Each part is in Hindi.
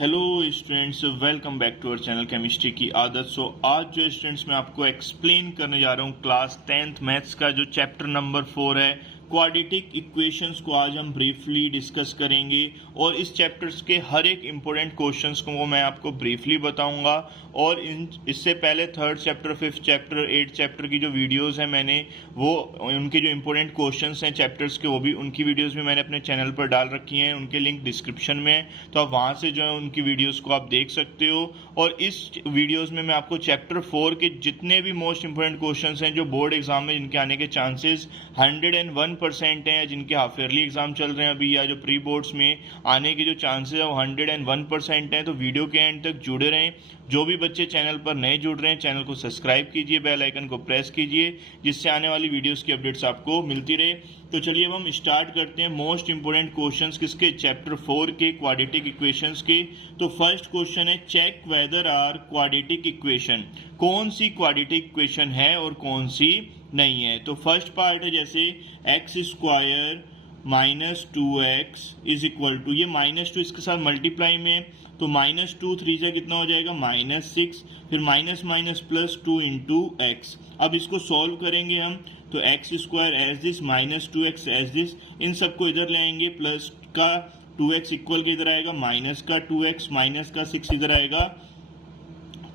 Hello students, welcome back to our channel chemistry की आदत। आज जो स्टूडेंट्स मैं आपको एक्सप्लेन करने जा रहा हूँ क्लास 10th मैथ्स का जो चैप्टर नंबर 4 है, क्वाड्रेटिक इक्वेशंस को आज हम ब्रीफली डिस्कस करेंगे और इस चैप्टर्स के हर एक इम्पोर्टेंट क्वेश्चंस को मैं आपको ब्रीफली बताऊंगा। और इससे पहले 3rd chapter, 5th chapter, 8th chapter की जो वीडियोस हैं मैंने वो उनके जो इम्पोर्टेंट क्वेश्चंस हैं चैप्टर्स के, वो भी उनकी वीडियोस भी मैंने अपने चैनल पर डाल रखी हैं। उनके लिंक डिस्क्रिप्शन में है, तो आप वहाँ से जो है उनकी वीडियोस को आप देख सकते हो। और इस वीडियोस में मैं आपको चैप्टर 4 के जितने भी मोस्ट इंपोर्टेंट क्वेश्चंस हैं जो बोर्ड एग्जाम में जिनके आने के चांसेस 101% हैं, जिनके हाफ ईयरली एग्जाम चल रहे हैं अभी या जो प्री बोर्ड्स में आने के जो चांसेस है वो 101% हैं। तो वीडियो के एंड तक जुड़े रहें। जो भी बच्चे चैनल पर नए जुड़ रहे हैं, चैनल को सब्सक्राइब कीजिए, बेल आइकन को प्रेस कीजिए, जिससे आने वाली वीडियोस की अपडेट्स आपको मिलती रहे। तो चलिए अब हम स्टार्ट करते हैं मोस्ट इंपोर्टेंट क्वेश्चंस किसके, चैप्टर 4 के क्वाड्रेटिक इक्वेशंस के। तो फर्स्ट क्वेश्चन है, check whether are quadratic equation. कौन सी क्वाड्रेटिक इक्वेशन है और कौन सी नहीं है। तो फर्स्ट पार्ट है जैसे X square minus 2x is equal to, ये -2 इसके साथ मल्टीप्लाई में, तो -2 3 से कितना हो जाएगा -6, फिर minus minus plus 2 into X. अब इसको सॉल्व करेंगे हम, तो X square as this, -2x as this, इन सबको इधर ले आएंगे, प्लस का 2x इक्वल के इधर आएगा, माइनस का 2x, माइनस का 6 इधर आएगा,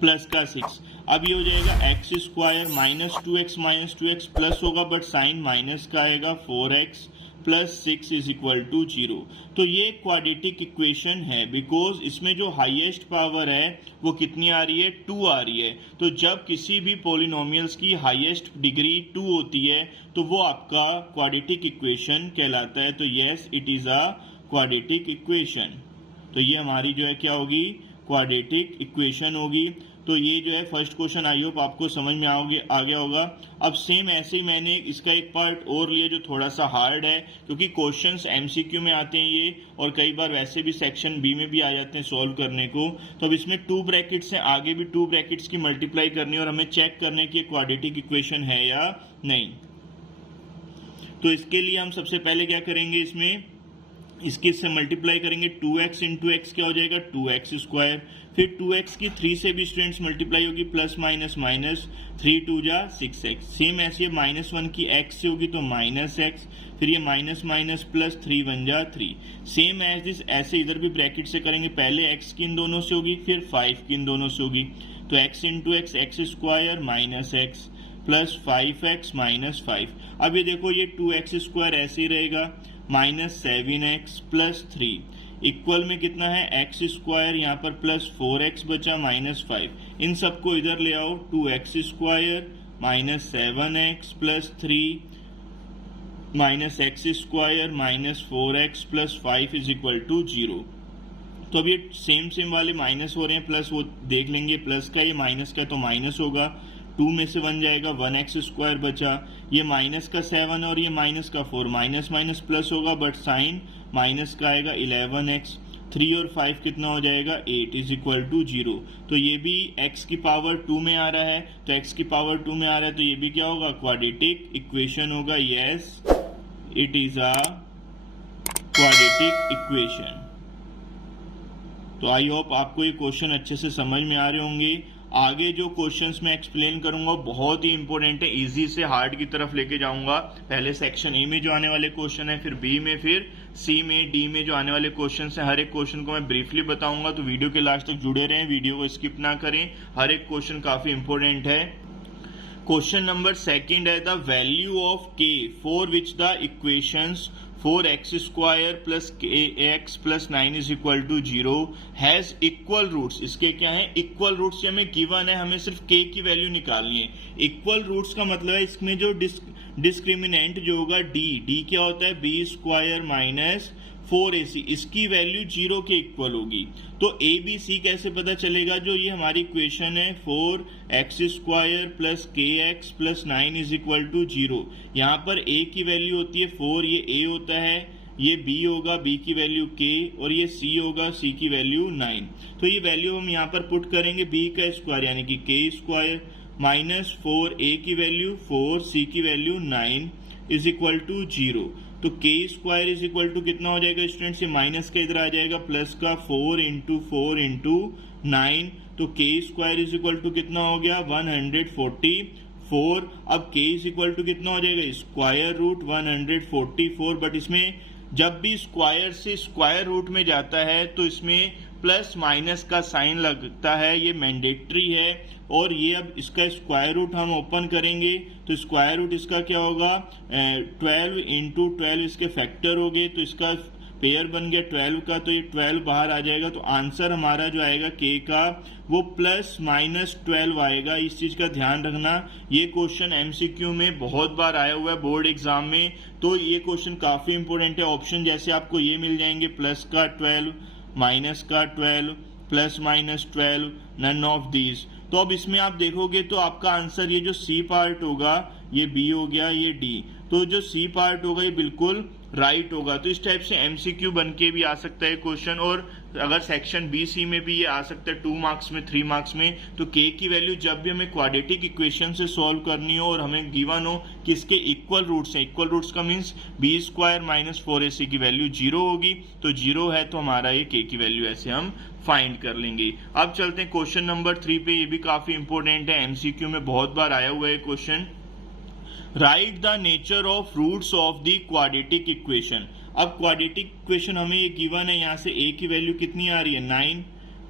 प्लस का 6। अब ये हो जाएगा एक्स स्क्वायर -2x प्लस होगा बट साइन माइनस का आएगा 4x plus 6 is equal to 0। तो ये क्वाड्रेटिक इक्वेशन है बिकॉज इसमें जो हाईएस्ट पावर है वो कितनी आ रही है, 2 आ रही है। तो जब किसी भी पोलिनोमियल्स की हाईएस्ट डिग्री 2 होती है तो वो आपका क्वाड्रेटिक इक्वेशन कहलाता है। तो yes, it is a quadratic equation. तो ये हमारी जो है क्या होगी, क्वाड्रेटिक इक्वेशन होगी। तो ये जो है फर्स्ट क्वेश्चन, आई होप आपको समझ में आ गया होगा। अब सेम ऐसे ही मैंने इसका एक पार्ट और लिया जो थोड़ा सा हार्ड है, क्योंकि क्वेश्चंस एमसीक्यू में आते हैं ये, और कई बार वैसे भी सेक्शन बी में भी आ जाते हैं सॉल्व करने को। तो अब इसमें 2 ब्रैकेट्स हैं, आगे भी 2 ब्रैकेट्स की मल्टीप्लाई करनी है और हमें चेक करने की क्वाड्रेटिक इक्वेशन है या नहीं। तो इसके लिए हम सबसे पहले क्या करेंगे, इसके से मल्टीप्लाई करेंगे, 2x इंटू एक्स क्या हो जाएगा, 2x स्क्वायर, फिर 2x की 3 से भी स्टूडेंट्स मल्टीप्लाई होगी, प्लस माइनस माइनस, 3 2 जा 6x। सेम ऐसे -1 की x से होगी तो -x, फिर ये माइनस माइनस प्लस 3 1 जा 3। सेम एज दिस ऐसे इधर भी ब्रैकेट से करेंगे, पहले x की इन दोनों से होगी, फिर 5 की इन दोनों से होगी, तो x into x, x square minus x plus 5x minus 5। अब ये देखो ये 2x स्क्वायर ऐसे ही रहेगा, -7x प्लस 3 इक्वल में कितना है, एक्स स्क्वायर, यहाँ पर प्लस 4x बचा, -5। इन सबको इधर ले आओ, 2x square -7x plus 3 minus X square -4x plus 5 is equal to 0। तो अब ये सेम वाले माइनस हो रहे हैं, प्लस वो देख लेंगे, प्लस का ये माइनस का तो माइनस होगा, 2 में से 1 जाएगा, 1x स्क्वायर बचा, ये माइनस का 7 और ये माइनस का 4, माइनस माइनस प्लस होगा बट साइन माइनस का आएगा 11x, 3 और 5 कितना हो जाएगा, 8 इज इक्वल टू 0। तो ये भी x की पावर 2 में आ रहा है, तो x की पावर 2 में आ रहा है, तो ये भी क्या होगा, क्वाड्रेटिक इक्वेशन होगा। Yes, it is a quadratic equation. तो आई होप आपको ये क्वेश्चन अच्छे से समझ में आ रहे होंगे। आगे जो क्वेश्चंस मैं एक्सप्लेन करूंगा बहुत ही इंपॉर्टेंट है, इजी से हार्ड की तरफ लेके जाऊंगा। पहले सेक्शन ए में जो आने वाले क्वेश्चन है, फिर बी में, फिर सी में, डी में जो आने वाले क्वेश्चन है, हर एक क्वेश्चन को मैं ब्रीफली बताऊंगा। तो वीडियो के लास्ट तक जुड़े रहें, वीडियो को स्किप ना करें, हर एक क्वेश्चन काफी इंपॉर्टेंट है। क्वेश्चन नंबर 2 है, the value of k for which the equations 4x square plus kx plus 9 is equal to 0 has equal roots. इसके क्या है, इक्वल रूट्स हमें गिवन है, हमें सिर्फ k की वैल्यू निकालनी है। इक्वल रूट्स का मतलब है इसमें जो डिस्क्रिमिनेंट जो होगा d क्या होता है, b स्क्वायर माइनस 4ac, इसकी वैल्यू 0 के इक्वल होगी। तो a b c कैसे पता चलेगा, जो ये हमारी इक्वेशन है 4x square plus kx plus 9 is equal to 0, यहाँ पर a की वैल्यू होती है 4, ये a होता है, ये b होगा, b की वैल्यू k, और ये c होगा, c की वैल्यू 9। तो ये वैल्यू हम यहाँ पर पुट करेंगे, b का स्क्वायर यानी कि k स्क्वायर माइनस 4, a की वैल्यू 4, c की वैल्यू 9 इज इक्वल टू 0। तो के स्क्वायर इज इक्वल टू कितना हो जाएगा स्टूडेंट्स, ये माइनस का इधर आ जाएगा प्लस का 4 इंटू 9, तो के स्क्वायर इज इक्वल टू कितना हो गया 144। अब के इज इक्वल टू कितना हो जाएगा स्क्वायर रूट 144, बट इसमें जब भी स्क्वायर से स्क्वायर रूट में जाता है तो इसमें प्लस माइनस का साइन लगता है, ये मैंडेटरी है। और ये अब इसका स्क्वायर रूट हम ओपन करेंगे तो स्क्वायर रूट इसका क्या होगा 12 इंटू 12 इसके फैक्टर हो गए, तो इसका पेयर बन गया 12 का, तो ये 12 बाहर आ जाएगा। तो आंसर हमारा जो आएगा के का वो प्लस माइनस 12 आएगा। इस चीज का ध्यान रखना, ये क्वेश्चन एमसीक्यू में बहुत बार आया हुआ है बोर्ड एग्जाम में, तो ये क्वेश्चन काफी इंपोर्टेंट है। ऑप्शन जैसे आपको ये मिल जाएंगे प्लस का 12, माइनस का 12, plus minus 12, none of these. तो अब इसमें आप देखोगे तो आपका आंसर ये जो सी पार्ट होगा ये बी हो गया, ये डी, तो जो सी पार्ट होगा ये बिल्कुल राइट होगा। तो इस टाइप से एमसीक्यू बन के भी आ सकता है क्वेश्चन, और अगर सेक्शन बी सी में भी ये आ सकता है 2 मार्क्स में 3 मार्क्स में। तो के की वैल्यू जब भी हमें क्वाड्रेटिक इक्वेशन से सॉल्व करनी हो और हमें गिवन हो कि इसके इक्वल रूट्स हैं, इक्वल रूट्स का means B square minus 4ac की वैल्यू 0 होगी, तो 0 है तो हमारा ये के की वैल्यू ऐसे हम फाइंड कर लेंगे। अब चलते हैं क्वेश्चन नंबर 3 पे, ये भी काफी इंपोर्टेंट है, एमसीक्यू में बहुत बार आया हुआ है question. Write the nature of roots of the quadratic equation. अब क्वाड्रेटिक इक्वेशन हमें ये गिवन है, यहाँ से a की वैल्यू कितनी आ रही है 9,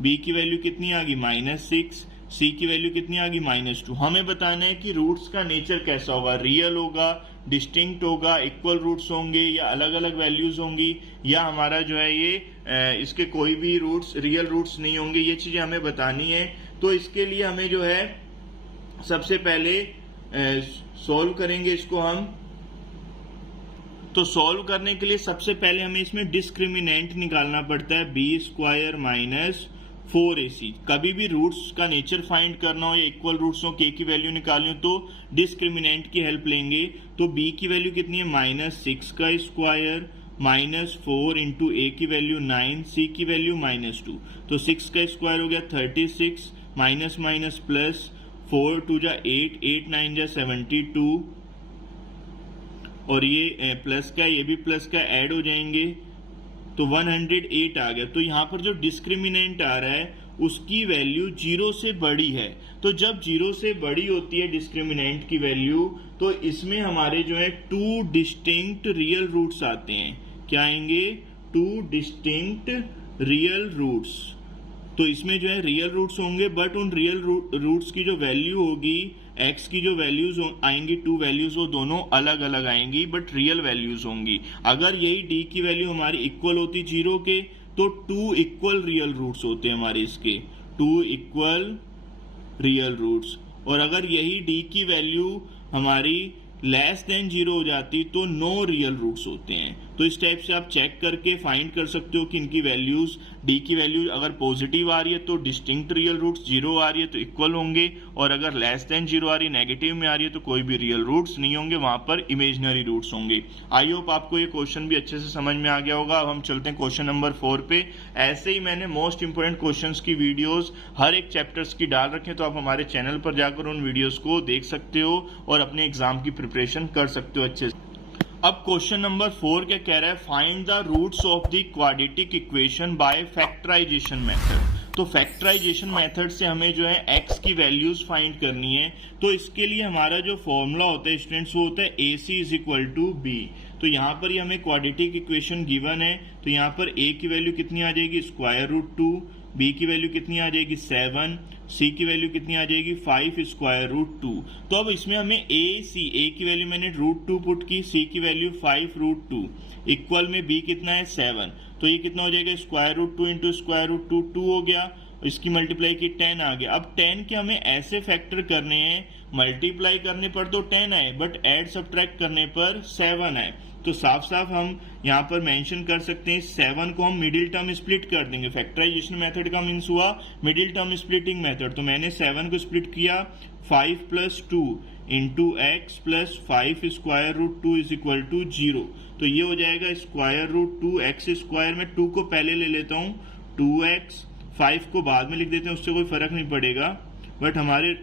b की वैल्यू कितनी आ गई -6, c की वैल्यू कितनी आ गई -2। हमें बताना है कि रूट्स का नेचर कैसा होगा, रियल होगा, डिस्टिंक्ट होगा, इक्वल रूट्स होंगे या अलग अलग वैल्यूज होंगी, या हमारा जो है ये इसके कोई भी रूट्स रियल रूट्स नहीं होंगे, ये चीजें हमें बतानी है। तो इसके लिए हमें जो है सबसे पहले सॉल्व करेंगे इसको हम। तो सॉल्व करने के लिए सबसे पहले हमें इसमें डिस्क्रिमिनेंट निकालना पड़ता है, बी स्क्वायर माइनस 4ac। कभी भी रूट्स का नेचर फाइंड करना हो या इक्वल रूट्स हो, के की वैल्यू निकालनी हो तो डिस्क्रिमिनेंट की हेल्प लेंगे। तो b की वैल्यू कितनी है -6 का स्क्वायर -4 इंटू a की वैल्यू 9, c की वैल्यू -2, तो 6 का स्क्वायर हो गया 36, माइनस माइनस प्लस 4 2 जा 8, 8 9 जा 72, और ये प्लस का ये भी प्लस का ऐड हो जाएंगे तो 108 आ गया। तो यहाँ पर जो डिस्क्रिमिनेंट आ रहा है उसकी वैल्यू 0 से बड़ी है, तो जब 0 से बड़ी होती है डिस्क्रिमिनेंट की वैल्यू तो इसमें हमारे जो है 2 डिस्टिंक्ट रियल रूट्स आते हैं। क्या आएंगे 2 डिस्टिंक्ट रियल रूट्स। तो इसमें जो है रियल रूट्स होंगे, बट उन रियल रूट्स की जो वैल्यू होगी, x की जो वैल्यूज आएंगी 2 वैल्यूज, वो दोनों अलग अलग आएंगी बट रियल वैल्यूज होंगी। अगर यही d की वैल्यू हमारी इक्वल होती 0 के तो 2 इक्वल रियल रूट्स होते हैं हमारे इसके, 2 इक्वल रियल रूट्स। और अगर यही d की वैल्यू हमारी लेस देन 0 हो जाती तो नो रियल रूट्स होते हैं। तो इस टाइप से आप चेक करके फाइंड कर सकते हो कि इनकी वैल्यूज, d की वैल्यू अगर पॉजिटिव आ रही है तो डिस्टिंक्ट रियल रूट्स, 0 आ रही है तो इक्वल होंगे, और अगर लेस देन 0 आ रही है, नेगेटिव में आ रही है तो कोई भी रियल रूट्स नहीं होंगे, वहां पर इमेजिनरी रूट्स होंगे। आई होप आपको ये क्वेश्चन भी अच्छे से समझ में आ गया होगा। अब हम चलते हैं क्वेश्चन नंबर 4 पे। ऐसे ही मैंने मोस्ट इंपोर्टेंट क्वेश्चन की वीडियोज हर एक चैप्टर्स की डाल रखे, तो आप हमारे चैनल पर जाकर उन वीडियोज को देख सकते हो और अपने एग्जाम की प्रिपरेशन कर सकते हो अच्छे से। अब क्वेश्चन नंबर 4 क्या कह रहा है, find the roots of the quadratic equation by factorization method. तो फैक्टराइजेशन मेथड से हमें जो है x की वैल्यूज फाइंड करनी है। तो इसके लिए हमारा जो फॉर्मूला होता है स्टूडेंट्स वो होता है AC = B। तो यहाँ पर ही हमें क्वाड्रेटिक इक्वेशन गिवन है, तो यहाँ पर a की वैल्यू कितनी आ जाएगी √2, b की वैल्यू कितनी आ जाएगी 7, c की वैल्यू कितनी आ जाएगी 5 √2। तो अब इसमें हमें a की वैल्यू मैंने √2 पुट की, c की वैल्यू 5 √2, इक्वल में b कितना है 7, तो ये कितना हो जाएगा √2 इंटू √2 2 हो गया, इसकी मल्टीप्लाई की 10 आ गया। अब 10 के हमें ऐसे फैक्टर करने हैं, मल्टीप्लाई करने पर तो 10 आए बट ऐड सब्ट्रैक्ट करने पर 7 आए। तो साफ साफ हम यहाँ पर मेंशन कर सकते हैं 7 को हम मिडिल टर्म स्प्लिट कर देंगे। फैक्टराइजेशन मेथड का मीन्स हुआ मिडिल टर्म स्प्लिटिंग मेथड। तो मैंने 7 को स्प्लिट किया 5 + 2 इंटू x + 5 √2 = 0। तो ये हो जाएगा √2x²। में 2 को पहले ले लेता हूँ, 2x, 5 को बाद में लिख देते हैं, उससे कोई फर्क नहीं पड़ेगा, बट हमारे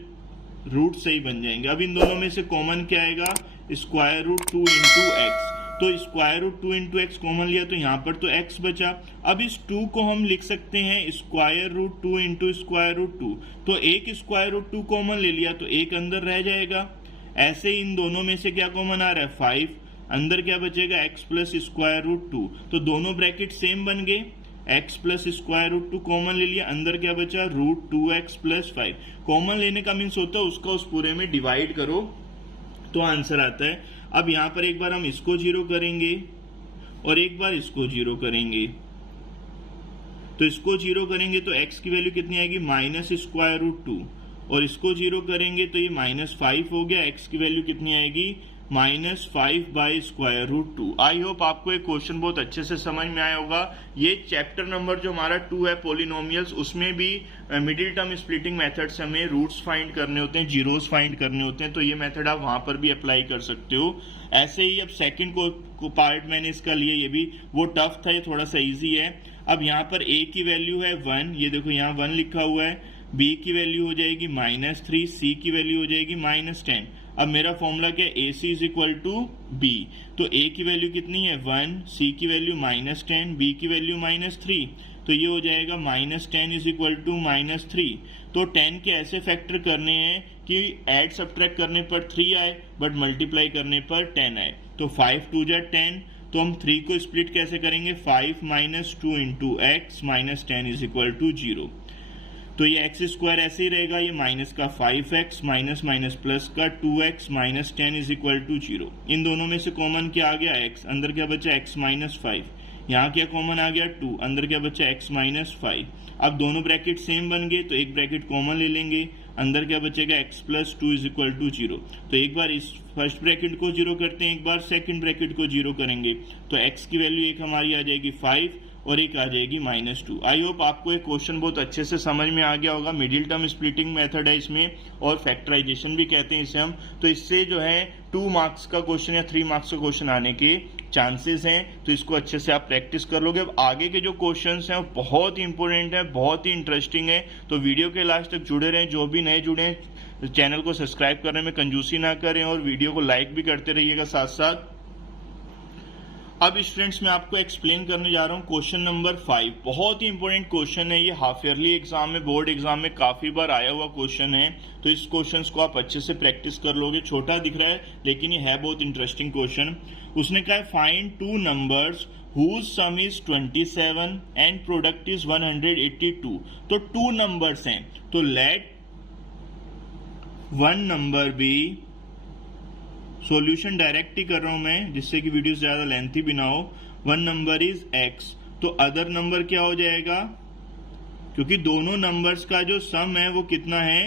रूट सही बन जाएंगे। अब इन दोनों में से कॉमन क्या आएगा, √2 इंटू x। तो square root 2 into X common लिया तो यहाँ पर तो x बचा। अब इस 2 को हम लिख सकते हैं square root 2 into square root 2, तो एक स्क्वायर रूट 2 कॉमन ले लिया तो एक अंदर रह जाएगा। ऐसे इन दोनों में से क्या कॉमन आ रहा है 5, अंदर क्या बचेगा x प्लस स्क्वायर रूट 2, तो दोनों ब्रैकेट सेम बन गए। x plus square root 2 common ले लिया, अंदर क्या बचा रूट 2x प्लस 5। कॉमन लेने का मीन्स होता है उसका उस पूरे में डिवाइड करो तो आंसर आता है। अब यहाँ पर एक बार हम इसको 0 करेंगे और एक बार इसको 0 करेंगे, तो इसको 0 करेंगे तो x की वैल्यू कितनी आएगी माइनस स्क्वायर रूट 2, और इसको 0 करेंगे तो ये -5 हो गया। x की वैल्यू कितनी आएगी -5 by square root 2। I hope आपको एक क्वेश्चन बहुत अच्छे से समझ में आया होगा। ये चैप्टर नंबर जो हमारा 2 है पॉलिनोमियल्स, उसमें भी मिडिल टर्म स्प्लिटिंग मेथड से हमें रूट्स फाइंड करने होते हैं, जीरोस फाइंड करने होते हैं, तो ये मेथड आप वहां पर भी अप्लाई कर सकते हो। ऐसे ही अब सेकेंड को पार्ट मैंने इसका लिया, ये भी वो टफ था, ये थोड़ा सा ईजी है। अब यहाँ पर a की वैल्यू है 1, ये देखो यहाँ 1 लिखा हुआ है, b की वैल्यू हो जाएगी -3, c की वैल्यू हो जाएगी -10। अब मेरा फॉर्मूला क्या है AC is equal to B, तो A की वैल्यू कितनी है 1, C की वैल्यू -10, B की वैल्यू -3, तो ये हो जाएगा -10 इज इक्वल टू -3। तो 10 के ऐसे फैक्टर करने हैं कि ऐड सब्ट्रैक्ट करने पर 3 आए बट मल्टीप्लाई करने पर 10 आए। तो 5 2 जा 10, तो हम 3 को स्प्लिट कैसे करेंगे 5 - 2 into X -10 is equal to 0। तो ये एक्स स्क्वायर ऐसे ही रहेगा, ये माइनस का 5x माइनस माइनस प्लस का 2x -10 इज इक्वल टू 0। इन दोनों में से कॉमन क्या आ गया x, अंदर क्या बचा x -5, यहाँ क्या कॉमन आ गया 2, अंदर क्या बचा x -5। अब दोनों ब्रैकेट सेम बन गए तो एक ब्रैकेट कॉमन ले लेंगे, अंदर क्या बचेगा x plus 2 is equal to 0। तो एक बार इस फर्स्ट ब्रैकेट को 0 करते हैं, एक बार सेकंड ब्रैकेट को 0 करेंगे, तो x की वैल्यू एक हमारी आ जाएगी 5 और एक आ जाएगी -2। आई होप आपको एक क्वेश्चन बहुत अच्छे से समझ में आ गया होगा। मिडिल टर्म स्प्लिटिंग मेथड है इसमें, और फैक्टराइजेशन भी कहते हैं इसे हम। तो इससे जो है 2 मार्क्स का क्वेश्चन या 3 मार्क्स का क्वेश्चन आने के चांसेस हैं, तो इसको अच्छे से आप प्रैक्टिस कर लोगे। अब आगे के जो क्वेश्चंस हैं वो बहुत ही इंपॉर्टेंट है, बहुत ही इंटरेस्टिंग है, तो वीडियो के लास्ट तक जुड़े रहें। जो भी नए जुड़े हैं चैनल को सब्सक्राइब करने में कंजूसी ना करें और वीडियो को लाइक भी करते रहिएगा साथ साथ। अब स्टूडेंट्स मैं आपको एक्सप्लेन करने जा रहा हूँ क्वेश्चन नंबर 5। बहुत ही इंपॉर्टेंट क्वेश्चन है ये, हाफ ईयरली एग्जाम में, बोर्ड एग्जाम में काफी बार आया हुआ क्वेश्चन है, तो इस क्वेश्चन को आप अच्छे से प्रैक्टिस कर लोगे। छोटा दिख रहा है लेकिन ये है बहुत इंटरेस्टिंग क्वेश्चन। उसने कहा है find 2 numbers whose sum is 27 and product is 182। तो 2 नंबर्स हैं, तो let 1 number be, solution direct ही कर रहा हूं मैं जिससे कि वीडियो ज्यादा लेंथी भी ना हो। 1 नंबर इज x, तो अदर नंबर क्या हो जाएगा, क्योंकि दोनों नंबर्स का जो सम है वो कितना है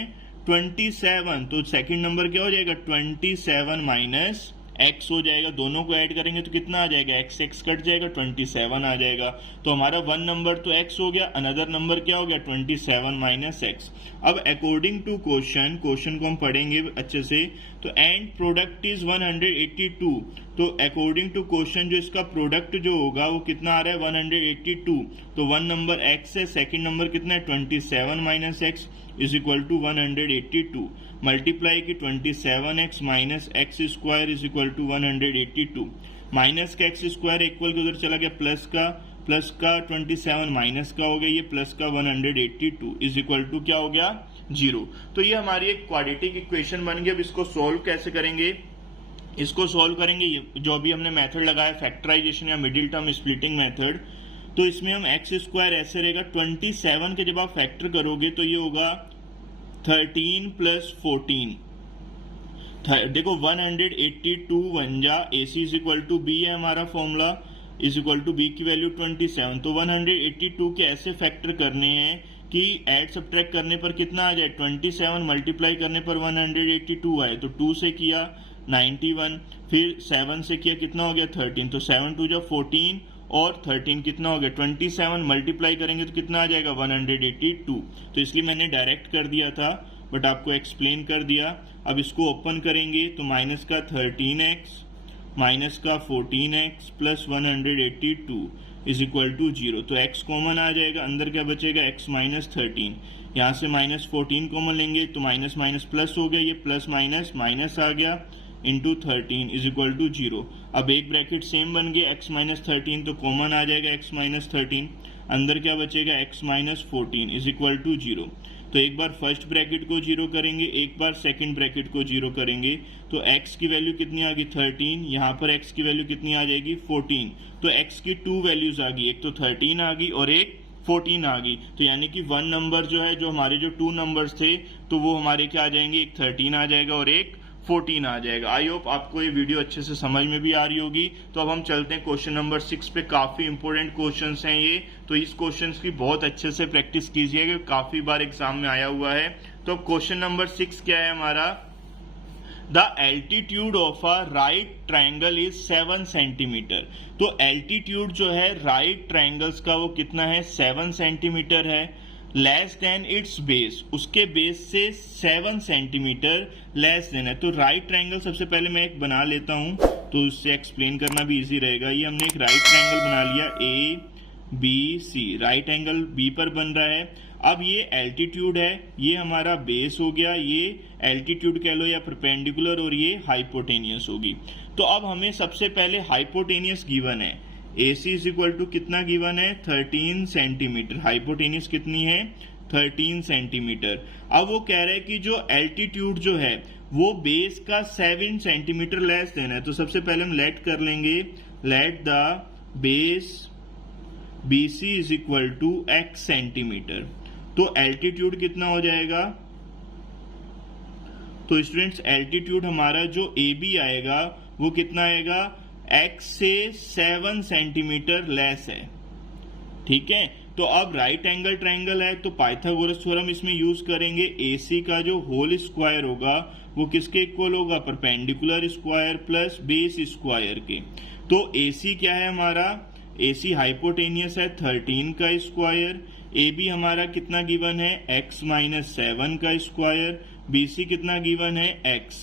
27, तो सेकंड नंबर क्या हो जाएगा 27 माइनस x हो जाएगा। दोनों को ऐड करेंगे तो कितना आ जाएगा x कट जाएगा, 27 आ जाएगा। तो हमारा 1 नंबर तो x हो गया, अनदर नंबर क्या हो गया 27 माइनस x। अब अकॉर्डिंग टू क्वेश्चन को हम पढ़ेंगे अच्छे से। तो एंड प्रोडक्ट इज 182, तो अकॉर्डिंग टू क्वेश्चन जो इसका प्रोडक्ट जो होगा वो कितना आ रहा है 182। तो 1 नंबर x है, सेकंड नंबर कितना है 27 minus x is equal to 182। Multiply की 27x minus X square is equal to 182। Minus का एक्स स्क्वायर इक्वल उधर चला गया प्लस का 27 माइनस का हो गया ये प्लस का 182 इज इक्वल टू क्या हो गया 0। तो ये हमारी एक क्वाड्रेटिक इक्वेशन बन गई। अब इसको सोल्व कैसे करेंगे, इसको सोल्व करेंगे जो भी हमने मेथड लगाया फैक्टराइजेशन या मिडिल टर्म स्प्लिटिंग मेथड। तो इसमें हम एक्स स्क्वायर ऐसे रहेगा, 27 के जब आप फैक्टर करोगे तो ये होगा 13 प्लस 14। देखो 182 वन जा AC is equal to B है हमारा formula, is equal to B की वैल्यू 27। तो 182 के ऐसे फैक्टर करने हैं कि ऐड सब्ट्रैक्ट करने पर कितना आ जाए 27, मल्टीप्लाई करने पर 182 आए। तो 2 से किया 91, फिर 7 से किया कितना हो गया 13, तो 7 2 जा 14 और 13 कितना हो गया 27, मल्टीप्लाई करेंगे तो कितना आ जाएगा 182। तो इसलिए मैंने डायरेक्ट कर दिया था बट आपको एक्सप्लेन कर दिया। अब इसको ओपन करेंगे तो माइनस का 13x माइनस का 14x plus 182 is equal to 0। तो x कॉमन आ जाएगा, अंदर क्या बचेगा x माइनस 13, यहाँ से माइनस 14 कॉमन लेंगे तो माइनस माइनस प्लस हो गया, ये प्लस माइनस माइनस आ गया, इंटू 13 इज इक्वल टू 0। अब एक ब्रैकेट सेम बन गया x माइनस 13, तो कॉमन आ जाएगा x माइनस 13, अंदर क्या बचेगा x minus 14 is equal to 0। तो एक बार फर्स्ट ब्रैकेट को 0 करेंगे, एक बार सेकंड ब्रैकेट को 0 करेंगे, तो x की वैल्यू कितनी आ गई 13, यहाँ पर x की वैल्यू कितनी आ जाएगी 14। तो x की 2 वैल्यूज आ गई, एक तो 13 आ गई और एक 14 आ गई। तो यानी कि 1 नंबर जो है, जो हमारे जो 2 नंबर्स थे, तो वो हमारे क्या आ जाएंगे, एक 13 आ जाएगा और एक 14 आ जाएगा। आई होप आपको ये वीडियो अच्छे से समझ में भी आ रही होगी। तो अब हम चलते हैं क्वेश्चन नंबर 6 पे। काफी इंपॉर्टेंट क्वेश्चंस हैं ये, तो इस क्वेश्चंस की बहुत अच्छे से प्रैक्टिस कीजिएगा, काफी बार एग्जाम में आया हुआ है। तो क्वेश्चन नंबर 6 क्या है हमारा, the altitude of a right triangle is 7 centimetre. तो एल्टीट्यूड जो है राइट ट्राइंगल्स का वो कितना है, 7 सेंटीमीटर है। लेस देन इट्स बेस, उसके बेस से 7 सेंटीमीटर लेस देन है। तो राइट ट्राइंगल सबसे पहले मैं एक बना लेता हूं, तो उससे एक्सप्लेन करना भी इजी रहेगा। ये हमने एक राइट ट्राइंगल बना लिया ABC, राइट एंगल B पर बन रहा है। अब ये एल्टीट्यूड है, ये हमारा बेस हो गया, ये एल्टीट्यूड कह लो या परपेंडिकुलर, और ये हाइपोटेनियस होगी। तो अब हमें सबसे पहले हाइपोटेनियस गिवन है, AC इज इक्वल टू कितना गिवन है 13 सेंटीमीटर, हाइपोटेनियस कितनी है 13 सेंटीमीटर। अब वो कह रहा है कि जो एल्टीट्यूड जो है वो बेस का 7 सेंटीमीटर लेस देना है। तो सबसे पहले हम लेट कर लेंगे, let the base BC is equal to x centimetre. तो एल्टीट्यूड कितना हो जाएगा, तो स्टूडेंट्स एल्टीट्यूड हमारा जो AB आएगा वो कितना आएगा, x से 7 सेंटीमीटर लेस है। ठीक है, तो अब राइट एंगल ट्राइंगल है, तो पाइथागोरस थ्योरम इसमें यूज करेंगे। AC का जो होल स्क्वायर होगा वो किसके इक्वल होगा, perpendicular square plus base square के। तो AC क्या है हमारा, AC हाइपोटेनियस है 13 का स्क्वायर, AB हमारा कितना गिवन है x माइनस 7 का स्क्वायर, BC कितना गिवन है x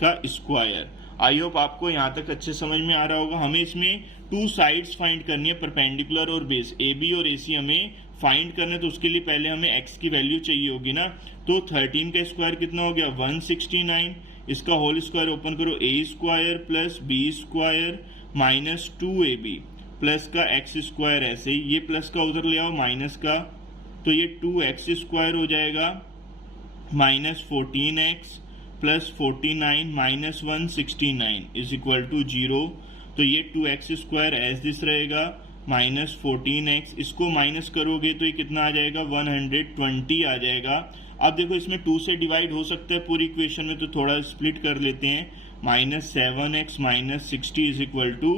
का स्क्वायर। आई होप आपको यहाँ तक अच्छे समझ में आ रहा होगा। हमें इसमें 2 साइड्स फाइंड करनी है, परपेंडिकुलर और बेस, AB और AC हमें फाइंड करना है। तो उसके लिए पहले हमें x की वैल्यू चाहिए होगी ना। तो 13 का स्क्वायर कितना हो गया 169, इसका होल स्क्वायर ओपन करो, a square plus b square minus 2ab plus का x स्क्वायर, ऐसे ही ये प्लस का उधर ले आओ माइनस का, तो ये 2x स्क्वायर हो जाएगा minus 14x plus 49 minus 169 is equal to 0। तो ये 2x स्क्वायर एज दिस रहेगा माइनस 14x, इसको माइनस करोगे तो ये कितना आ जाएगा 120 आ जाएगा। अब देखो इसमें 2 से डिवाइड हो सकता है पूरी इक्वेशन में, तो थोड़ा स्प्लिट कर लेते हैं, minus 7x minus 60 is equal to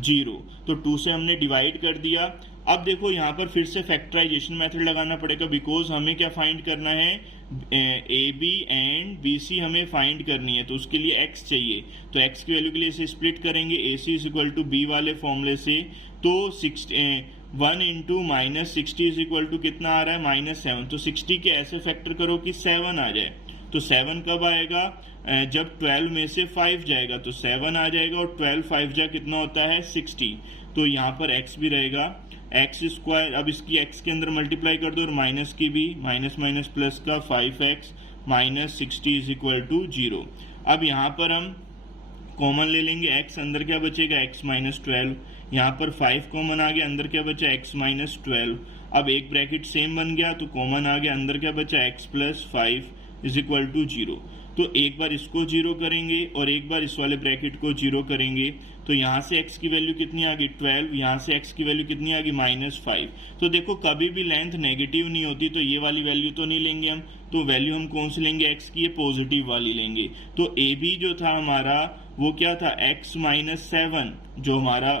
0। तो 2 से हमने डिवाइड कर दिया। अब देखो यहाँ पर फिर से फैक्टराइजेशन मेथड लगाना पड़ेगा, बिकॉज हमें क्या फाइंड करना है, AB एंड BC हमें फाइंड करनी है, तो उसके लिए x चाहिए। तो x की वैल्यू के लिए इसे स्प्लिट करेंगे, AC is equal to B वाले फॉर्मूले से। तो 1 into minus 60 is equal to कितना आ रहा है माइनस 7। तो 60 के ऐसे फैक्टर करो कि 7 आ जाए। तो 7 कब आएगा, जब 12 में से 5 जाएगा, तो 7 आ जाएगा, और 12 5 जा कितना होता है 60। तो यहाँ पर x भी रहेगा x स्क्वायर, अब इसकी x के अंदर मल्टीप्लाई कर दो और माइनस की भी, माइनस माइनस प्लस का 5x minus 60 is equal to 0। अब यहाँ पर हम कॉमन ले लेंगे, x अंदर क्या बचेगा x माइनस 12, यहाँ पर 5 कॉमन आ गया, अंदर क्या बचा x माइनस 12। अब एक ब्रैकेट सेम बन गया तो कॉमन आ गया, अंदर क्या बचा x plus 5 is equal to 0। तो एक बार इसको 0 करेंगे और एक बार इस वाले ब्रैकेट को 0 करेंगे, तो यहाँ से x की वैल्यू कितनी आ गई 12, यहाँ से x की वैल्यू कितनी आ गई माइनस 5। तो देखो कभी भी लेंथ नेगेटिव नहीं होती, तो ये वाली वैल्यू तो नहीं लेंगे हम, तो वैल्यू हम कौन सी लेंगे x की, ये पॉजिटिव वाली लेंगे। तो AB जो था हमारा वो क्या था x माइनस 7, जो हमारा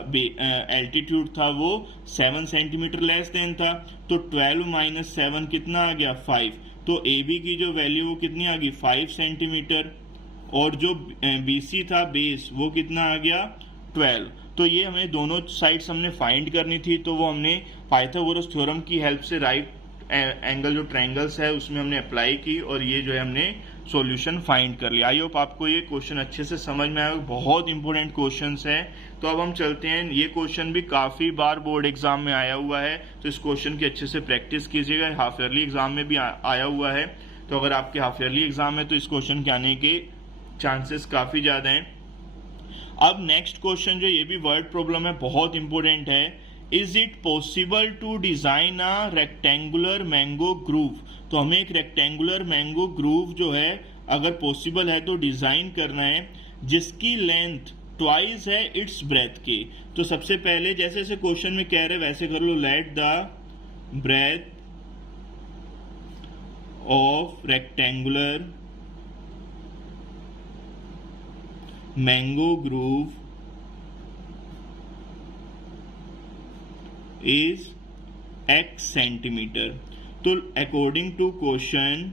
एल्टीट्यूड था वो 7 सेंटीमीटर लेस देन था। तो 12 माइनस 7 कितना आ गया 5। तो AB की जो वैल्यू वो कितनी आ गई 5 सेंटीमीटर, और जो BC था बेस वो कितना आ गया 12। तो ये हमें दोनों साइड्स हमने फाइंड करनी थी, तो वो हमने पाइथागोरस थ्योरम की हेल्प से राइट एंगल जो ट्रायंगल्स है उसमें हमने अप्लाई की, और ये जो है हमने सॉल्यूशन फाइंड कर लिया। आई होप आपको ये क्वेश्चन अच्छे से समझ में आया, बहुत इंपॉर्टेंट क्वेश्चंस है। तो अब हम चलते हैं, ये क्वेश्चन भी काफ़ी बार बोर्ड एग्जाम में आया हुआ है, तो इस क्वेश्चन की अच्छे से प्रैक्टिस कीजिएगा। हाफ ईयरली एग्जाम में भी आया हुआ है, तो अगर आपके हाफ ईयरली एग्जाम है तो इस क्वेश्चन के आने के चांसेस काफ़ी ज़्यादा हैं। अब नेक्स्ट क्वेश्चन जो ये भी वर्ड प्रॉब्लम है, बहुत इंपॉर्टेंट है। Is it possible to design a rectangular mango grove? तो हमें एक रेक्टेंगुलर मैंगो ग्रूव जो है अगर पॉसिबल है तो डिजाइन करना है जिसकी लेंथ ट्वाइस है इट्स ब्रेथ के। तो सबसे पहले जैसे जैसे क्वेश्चन में कह रहे वैसे कर लो। Let the breath of rectangular mango grove is x centimetre. तो अकॉर्डिंग टू क्वेश्चन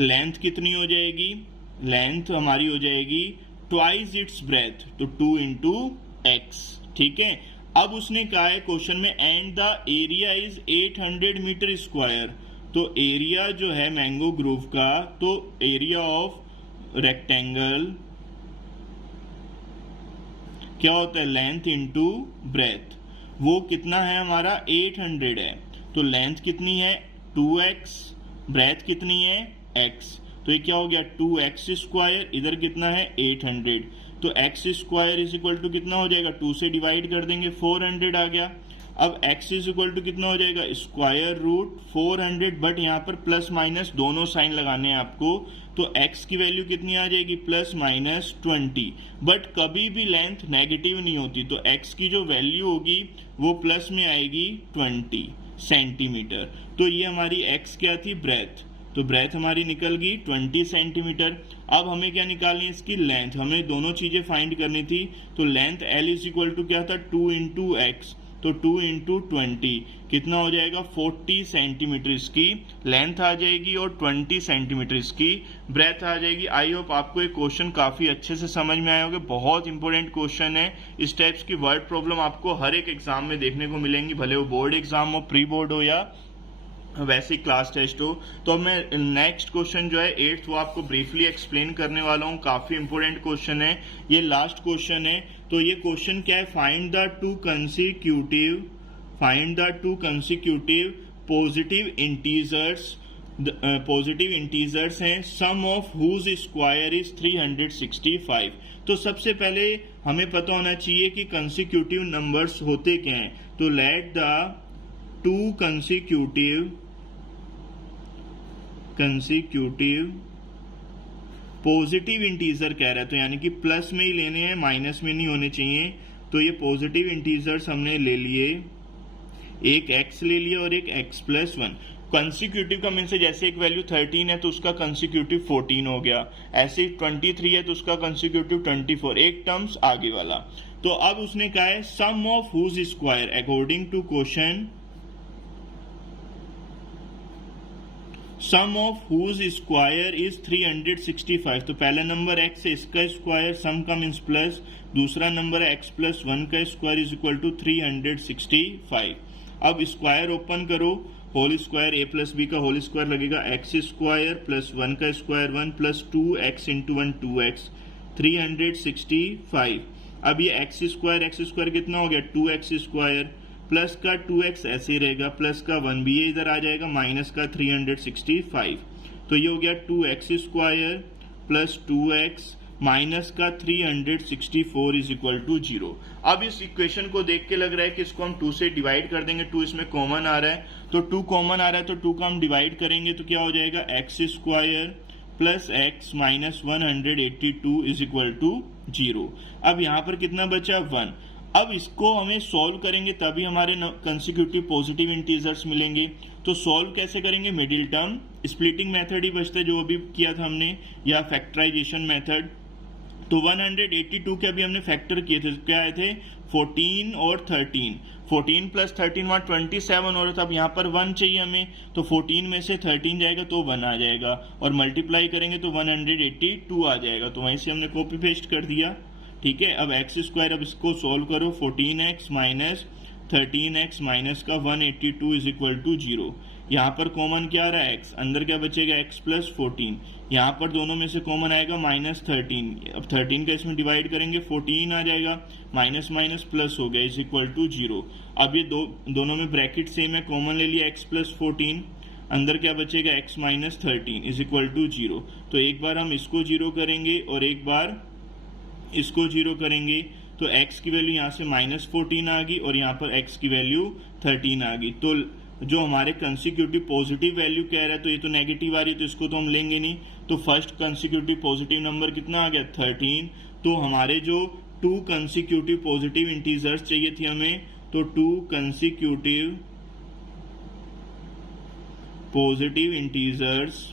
लेंथ कितनी हो जाएगी? लेंथ हमारी हो जाएगी ट्वाइस इट्स ब्रेथ, तो 2 इंटू एक्स। ठीक है, अब उसने कहा है क्वेश्चन में and the area is 800 metre square. तो एरिया जो है मैंगो ग्रूव का, तो एरिया ऑफ रेक्टेंगल क्या होता है? Length into breadth. वो कितना है हमारा? 800 है। तो लेंथ कितनी है? 2x, ब्रेथ कितनी है? x। तो ये क्या हो गया? 2x स्क्वायर, इधर कितना है? 800। तो x square is equal to कितना हो जाएगा? 2 से डिवाइड कर देंगे, 400 आ गया। अब x इज इक्वल टू कितना हो जाएगा? स्क्वायर रूट 400, बट यहाँ पर प्लस माइनस दोनों साइन लगाने हैं आपको। तो x की वैल्यू कितनी आ जाएगी? Plus minus 20। बट कभी भी लेंथ नेगेटिव नहीं होती, तो x की जो वैल्यू होगी वो प्लस में आएगी 20 सेंटीमीटर। तो ये हमारी x क्या थी? ब्रेथ। तो ब्रेथ हमारी निकल गई 20 सेंटीमीटर। अब हमें क्या निकालनी है? इसकी लेंथ। हमें दोनों चीजें फाइंड करनी थी। तो length L is equal to क्या था? 2 इंटू एक्स। तो 2 इंटू 20 कितना हो जाएगा? 40 सेंटीमीटर इसकी लेंथ आ जाएगी और 20 सेंटीमीटर इसकी ब्रेथ आ जाएगी। आई होप आपको ये क्वेश्चन काफी अच्छे से समझ में आए होंगे। बहुत इंपॉर्टेंट क्वेश्चन है। इस टाइप्स की वर्ड प्रॉब्लम आपको हर एक एग्जाम में देखने को मिलेंगी, भले वो बोर्ड एग्जाम हो, प्री बोर्ड हो या वैसे क्लास टेस्ट हो। तो अब मैं नेक्स्ट क्वेश्चन जो है 8th वो आपको ब्रीफली एक्सप्लेन करने वाला हूँ। काफी इंपॉर्टेंट क्वेश्चन है, ये लास्ट क्वेश्चन है। तो ये क्वेश्चन क्या है? Find the two consecutive positive integers हैं सम ऑफ हुज स्क्वायर इज 365। तो सबसे पहले हमें पता होना चाहिए कि कंसिक्यूटिव नंबर्स होते क्या हैं। तो let the two consecutive positive integer कह रहा है, तो यानी कि प्लस में ही लेने हैं, माइनस में नहीं होने चाहिए। तो ये पॉजिटिव इंटीजर्स हमने ले लिए, एक x ले लिया और एक x प्लस 1। कंसिक्यूटिव का मीन से जैसे एक वैल्यू 13 है तो उसका कंसिक्यूटिव 14 हो गया, ऐसे 23 है तो उसका कंसिक्यूटिव 24, एक टर्म्स आगे वाला। तो अब उसने कहा है sum of whose square according to question, sum of whose square is 365। तो पहला नंबर x है, इसका स्क्वायर सम का मीन्स प्लस, दूसरा नंबर है x प्लस 1 का स्क्वायर इज इक्वल टू 365। अब स्क्वायर ओपन करो, whole square a plus b का होल स्क्वायर लगेगा x स्क्वायर प्लस 1 का square 1 plus 2x into 1 2x 365। अब ये x स्क्वायर कितना हो गया? 2x स्क्वायर प्लस का 2x ऐसे ही रहेगा, प्लस का 1 भी ये इधर आ जाएगा, माइनस का 365। तो ये हो गया 2x square plus 2x minus का 364 इज इक्वल टू 0। अब इस इक्वेशन को देख के लग रहा है कि इसको हम 2 से डिवाइड कर देंगे, 2 इसमें कॉमन आ रहा है, तो 2 कॉमन आ रहा है तो 2 का हम डिवाइड करेंगे तो क्या हो जाएगा? x square plus x minus 182 is equal to 0। अब यहाँ पर कितना बचा? 1। अब इसको हमें सॉल्व करेंगे तभी हमारे कंसिक्यूटिव पॉजिटिव इंटीजर्स मिलेंगे। तो सॉल्व कैसे करेंगे? मिडिल टर्म स्प्लिटिंग मेथड ही बचता है जो अभी किया था हमने, या फैक्टराइजेशन मेथड। तो 182 के अभी हमने फैक्टर किए थे, क्या आए थे? 14 और 13। 14 प्लस 13 वहाँ 27 हो रहा था, अब यहाँ पर 1 चाहिए हमें, तो 14 में से 13 जाएगा तो 1 आ जाएगा, और मल्टीप्लाई करेंगे तो 182 आ जाएगा। तो वहीं से हमने कॉपी पेस्ट कर दिया। ठीक है, अब एक्स स्क्वायर, अब इसको सॉल्व करो, 14x माइनस 13x माइनस का 182 इज इक्वल टू 0। यहाँ पर कॉमन क्या आ रहा है? x, अंदर क्या बचेगा? x plus 14। यहाँ पर दोनों में से कॉमन आएगा माइनस 13। अब 13 का इसमें डिवाइड करेंगे, 14 आ जाएगा, माइनस माइनस प्लस हो गया इज इक्वल टू 0। अब ये दोनों में ब्रैकेट सेम है, कॉमन ले लिया x प्लस 14। अंदर क्या बचेगा, x minus 13 is equal to 0। तो एक बार हम इसको 0 करेंगे और एक बार इसको 0 करेंगे, तो x की वैल्यू यहाँ से -14 आ गई और यहाँ पर x की वैल्यू 13 आ गई। तो जो हमारे कंसिक्यूटिव पॉजिटिव वैल्यू कह रहा है, तो ये तो नेगेटिव आ रही है, तो इसको तो हम लेंगे नहीं। तो फर्स्ट कंसिक्यूटिव पॉजिटिव नंबर कितना आ गया, 13। तो हमारे जो 2 कंसिक्यूटिव पॉजिटिव इंटीजर्स चाहिए थी हमें, तो 2 कंसिक्यूटिव पॉजिटिव इंटीजर्स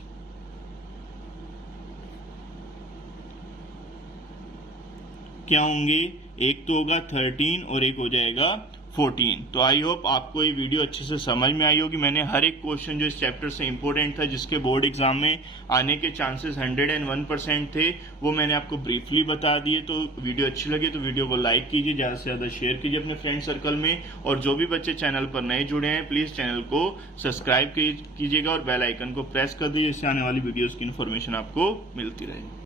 क्या होंगे, एक तो होगा 13 और एक हो जाएगा 14। तो आई होप आपको ये वीडियो अच्छे से समझ में आई होगी। मैंने हर एक क्वेश्चन जो इस चैप्टर से इंपॉर्टेंट था, जिसके बोर्ड एग्जाम में आने के चांसेस 101% थे, वो मैंने आपको ब्रीफली बता दिए। तो वीडियो अच्छी लगी तो वीडियो को लाइक कीजिए, ज़्यादा से ज़्यादा शेयर कीजिए अपने फ्रेंड सर्कल में, और जो भी बच्चे चैनल पर नए जुड़े हैं प्लीज़ चैनल को सब्सक्राइब कीजिएगा और बेल आइकन को प्रेस कर दीजिए, इससे आने वाली वीडियोज़ की इन्फॉर्मेशन आपको मिलती रहे।